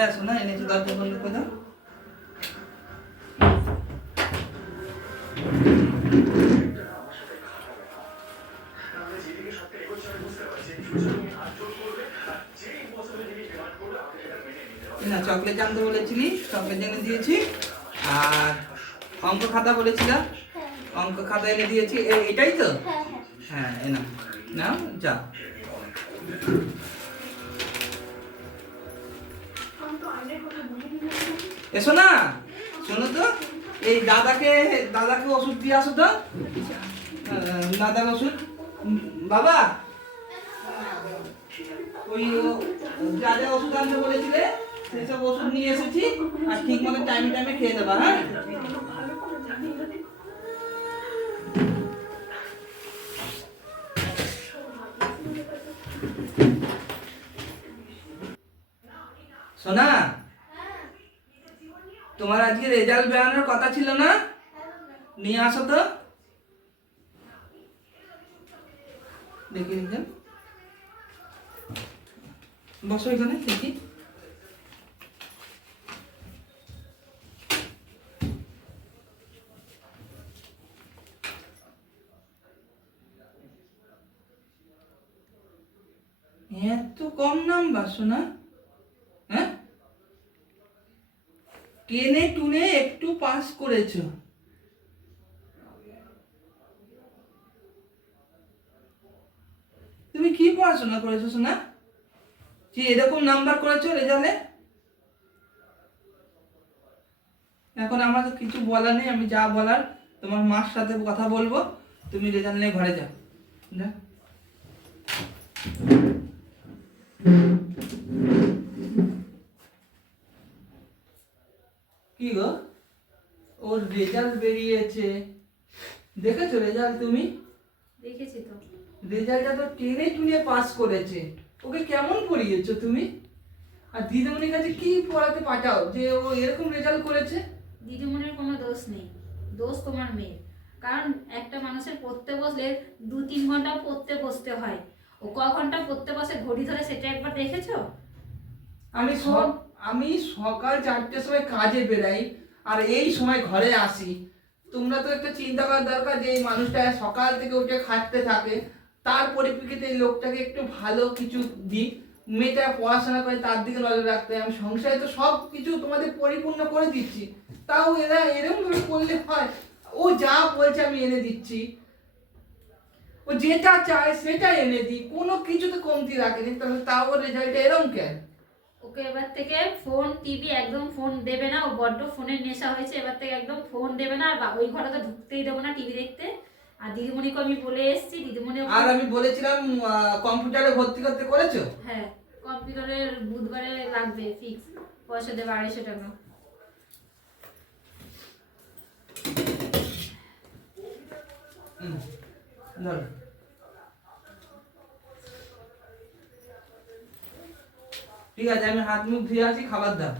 হ্যাঁ শোনা এনেছি, দরজা বন্ধ করে দাও। না চকলেট আনতে বলেছিলি, চকলেট এনে দিয়েছি। আর অঙ্ক খাতা বলেছিলাম, অঙ্ক খাতা এনে দিয়েছি। এটাই তো? হ্যাঁ এনা নাও যা। এসো না, শোনো তো, এই দাদাকে ওষুধ দিয়ে আসো তো। দাদার ওষুধ বাবা, ওই যা যা ওষুধ আনতে বলেছিলে সেসব ওষুধ নিয়ে এসেছি। আর ঠিক মতো টাইমে টাইমে খেয়ে দেবা। হ্যাঁ সোনা, তোমার আজকে রেজাল্ট বেরানোর কথা ছিল না? নিয়ে আসো তো দেখি। বসো এখানে দেখি। এত কম নাম্বার সোনা? হ্যাঁ, টেনে টুনে একটু পাস করেছো। তুমি কি পড়াশোনা করেছো সোনা যে এরকম নাম্বার করেছো রেজাল্টে? এখন আমার তো কিছু বলার নেই, আমি যা বলার তোমার মার সাথে কথা বলবো। তুমি রেজাল্ট নিয়ে ঘরে যাও। যা। কি গো, ওর রেজাল্ট বেরিয়েছে, দেখেছো রেজাল্ট? তুমি দেখেছি তো, রেজাল্টটা তো টেনে টুনে পাস করেছে। ওকে কেমন পড়িয়েছো তুমি? আর দিদিমণির কাছে কি পড়াতে পাঠাও যে ও এরকম রেজাল্ট করেছে? দিদিমণির কোনো দোষ নেই, দোষ তোমার মেয়ের। কারণ একটা মানুষের পড়তে বসলে 2-3 ঘন্টা পড়তে বসতে হয়, ও ক ঘন্টা পড়তে বসে ঘড়ি ধরে সেটা একবার দেখেছো? আমি সকাল 4টের সময় কাজে বেরাই আর এই সময় ঘরে আসি। তোমরা তো একটা চিন্তা করার দরকার যে এই মানুষটা সকাল থেকে উঠে খাটতে থাকে, তার পরিপ্রেক্ষিতে এই লোকটাকে একটু ভালো কিছু দিই। মেয়েটা পড়াশোনা করে তার দিকে নজর রাখতে হয়। আমি সংসারে তো সব কিছু তোমাদের পরিপূর্ণ করে দিচ্ছি, তাও এরা এরকম ভাবে করলে হয়? ও যা বলছে আমি এনে দিচ্ছি, ও যেটা চায় সেটা এনে দিই, কোনো কিছুতে কমতি রাখেনি, তাহলে তাও ওর রেজাল্ট এরকম কেন? ওকে এবার থেকে ফোন টিভি একদম ফোন দেবে না, ও বড্ড ফোনের নেশা হয়েছে, এবার থেকে একদম ফোন দেবে না। আর ওই ঘরে তো ঢুকতেই দেবো না টিভি দেখতে। আর দিদিমণিকে আমি বলে এসেছি, দিদিমণি আর আমি বলেছিলাম কম্পিউটারে ভর্তি করতে, করেছো? হ্যাঁ, কম্পিউটারের বুধবারে লাগবে ফিক্স, পয়সা দেবে 250 টাকা। ধরো, ঠিক আছে, আমি হাত মুখ ধুয়ে আছি, খাবার দাও।